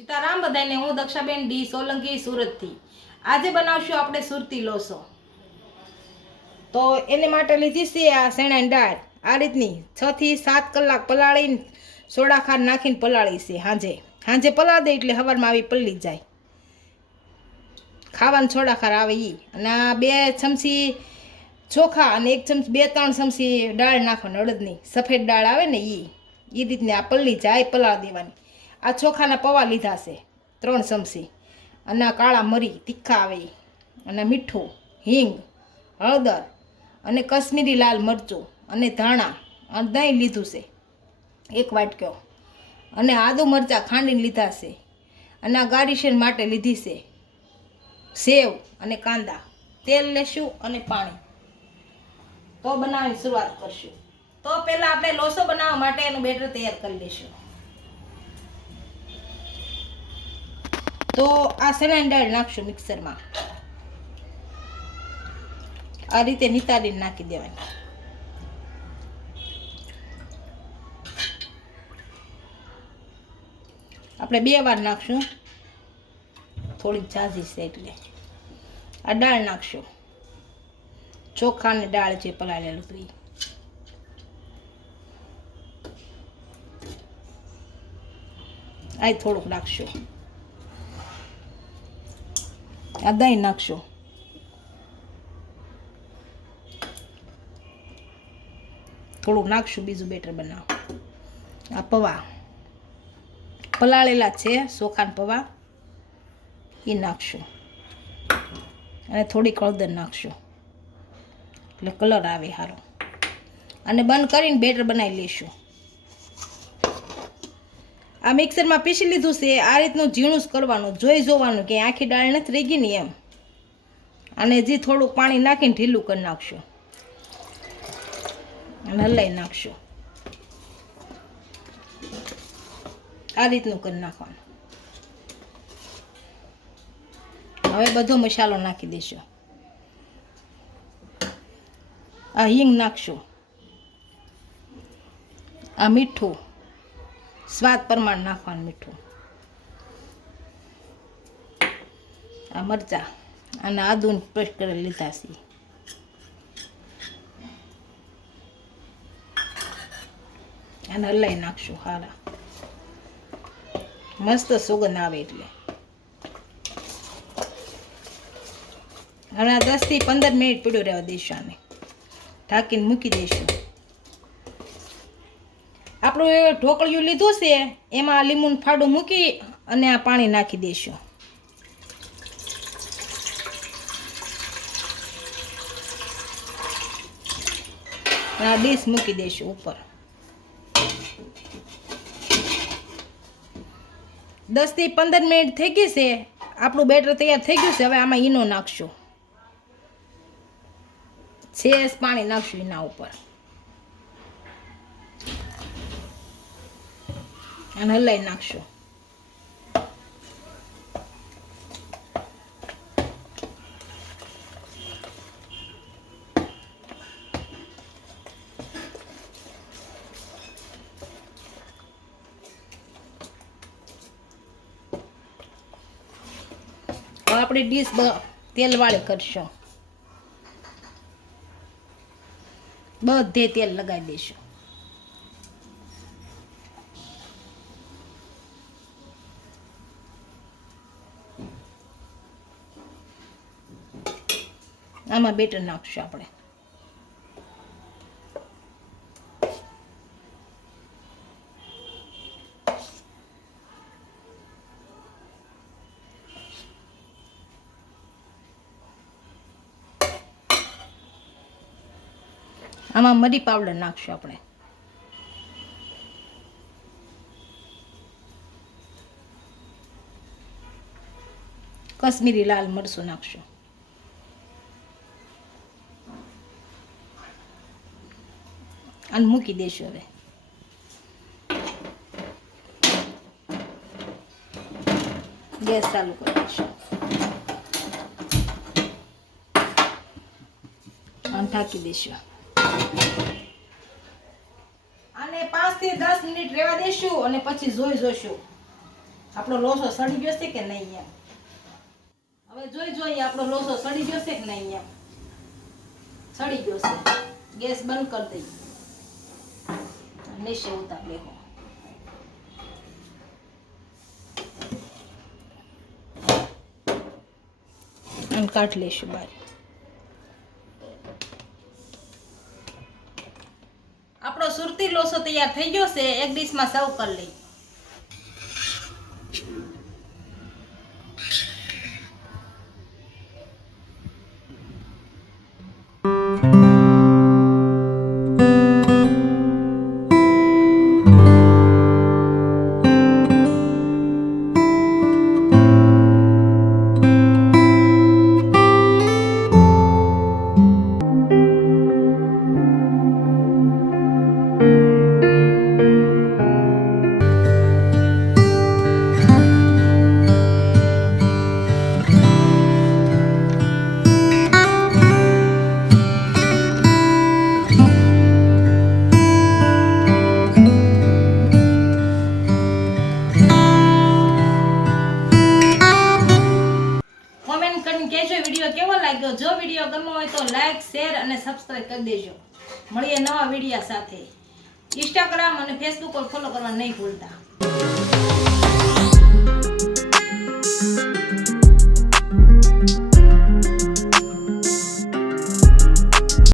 સીતારામ બધાને હું દક્ષાબેન ડી સોલંકી સુરતથી. આજે બનાવશું આપણે સુરતી લોસો. તો એને માટે લીધી છે આ શેણાની દાળ. આ રીતની છથી સાત કલાક પલાળીને સોડા ખાંડ નાખીને પલાળી છે સાંજે સાંજે પલાળ દે એટલે હવારમાં આવી પલળી જાય. ખાવાનું સોડા ખાર આવે એ અને આ બે ચમચી ચોખા અને એક ચમચી, બે ત્રણ ચમચી દાળ નાખવાની, અડદની. સફેદ દાળ આવે ને એ એ રીતની આ પલ્લી જાય, પલાળ દેવાની. આ ચોખાના પૌવા લીધા છે, ત્રણ ચમચી. અને કાળા મરી, તીખા આવે અને મીઠું, હિંગ, હળદર અને કશ્મીરી લાલ મરચું અને ધાણા અને દહીં લીધું છે. એક વાટક્યો. અને આદુ મરચાં ખાંડીને લીધા છે. અને આ ગારીશન માટે લીધી છે સેવ અને કાંદા. તેલ લેશું અને પાણી. તો બનાવવાની શરૂઆત કરશું. તો પહેલાં આપણે લોસો બનાવવા માટે એનું બેટર તૈયાર કરી લઈશું. તો આ સિલિન્ડર નાખશું મિક્સરમાં આ રીતે નિતારીને નાખી દેવાની. આપણે બે વાર નાખશું. થોડીક ઝાઝી છે એટલે. આ દાળ નાખશું. ચોખાની દાળ છે પલાળેલું તો ઈ. આ થોડુંક નાખશું. આ દહીં નાખશું. થોડુંક નાખશું, બીજું બેટર બનાવ. આ પૌવા. પલાળેલા છે ચોખાના પૌવા. એ નાખશું. અને થોડીક હળદર નાખશું. એટલે કલર આવે સારો અને બંધ કરીને બેટર બનાવી લઈશું આ મિક્સરમાં પીસી લીધું છે. આ રીતનું ઝીણું જ કરવાનું. જોઈ જોવાનું કે આખી દાળ નથી રહી ગઈ ને એમ. અને જે થોડુંક પાણી નાખીને ઢીલું કરી નાખશું. અને હલાઈ નાખશું. આ રીતનું કરી નાખવાનું. હવે બધો મસાલો નાખી દઈશું આ હિંગ નાખશો. આ મીઠું. સ્વાદ પ્રમાણ નાખવાનું મીઠું. આ મરચાં અને આદુની પેસ્ટ કરી લીધા છે. અને હલાઈ નાખશું હારા. મસ્ત સુગંધ આવે એટલે. હમણાં દસથી પંદર મિનિટ પીડ્યું રહેવા દઈશું આને. ઢાંકીને મૂકી દઈશું. આપણું ઢોકળિયું લીધું છે, એમાં લીંબુનું ફાડું મૂકી અને આ પાણી નાખી દઈશું. આ ડીશ મૂકી દઈશું ઉપર. દસથી પંદર મિનિટ થઈ ગઈ છે, આપણું બેટર તૈયાર થઈ ગયું છે, હવે આમાં ઈનો નાખશું. છેસ પાણી નાખશું એના ઉપર. અને હલાવી નાખશું. આપણે ડીશ તેલવાળી કરશું. બધે તેલ લગાવી દઈશું. આમાં બેટર નાખશું આપણે. આમાં મરી પાવડર નાખશું આપણે. કશ્મીરી લાલ મરચું નાખશું. અને મૂકી દઈશું હવે. ગેસ ચાલુ કરી દઈશું. અને ઢાંકી દઈશું અને પાંચથી દસ મિનિટ રહેવા દઈશું અને પછી જોઈ જોઈશું. આપણો લોસો સડી ગયો છે કે નહીં એમ? હવે જોઈ જોઈએ આપણો લોસો સડી ગયો છે કે નહીં એમ? સડી ગયો છે. ગેસ બંધ કરી દઈએ. નીચે ઉતાર લેવો અને કાઢ લઈશું બહાર આપણો સુરતી લોસો તૈયાર થઈ ગયો છે. એક ડીશમાં સર્વ કરી લઈ વીડિયો હોય તો લાઈક શેર અને સબસ્ક્રાઈબ કરી દેજો. મળીએ નવા વિડીયા સાથે. ઇન્સ્ટાગ્રામ અને ફેસબુક પર ફોલો કરવા નહીં ભૂલતા.